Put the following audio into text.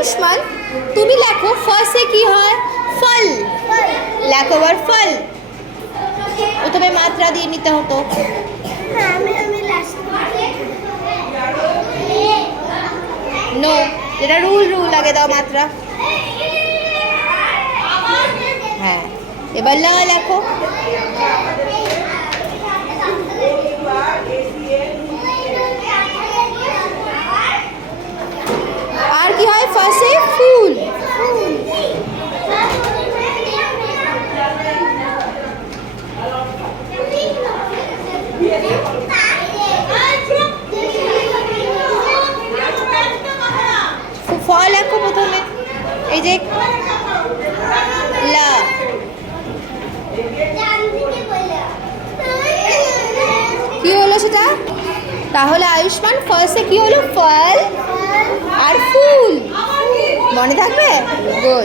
আয়ুষ্মান তুমি লেখো ফার্স্টে কি হয়? ফল। লেখো এবার ফল। প্রথমে মাত্রা দিয়ে নিতে হতো। নো, যেটা রুল আগে দাও মাত্রা। হ্যাঁ, এবার লেখো। আর কি হয় ফার্স্টে? ফুল। ফল লেখো প্রথমে, এই যে লা। কি হলো সেটা? তাহলে আয়ুষ্মান ফার্স্টে কি হলো? ফল আর ফুল। মনে থাকবে? গুড।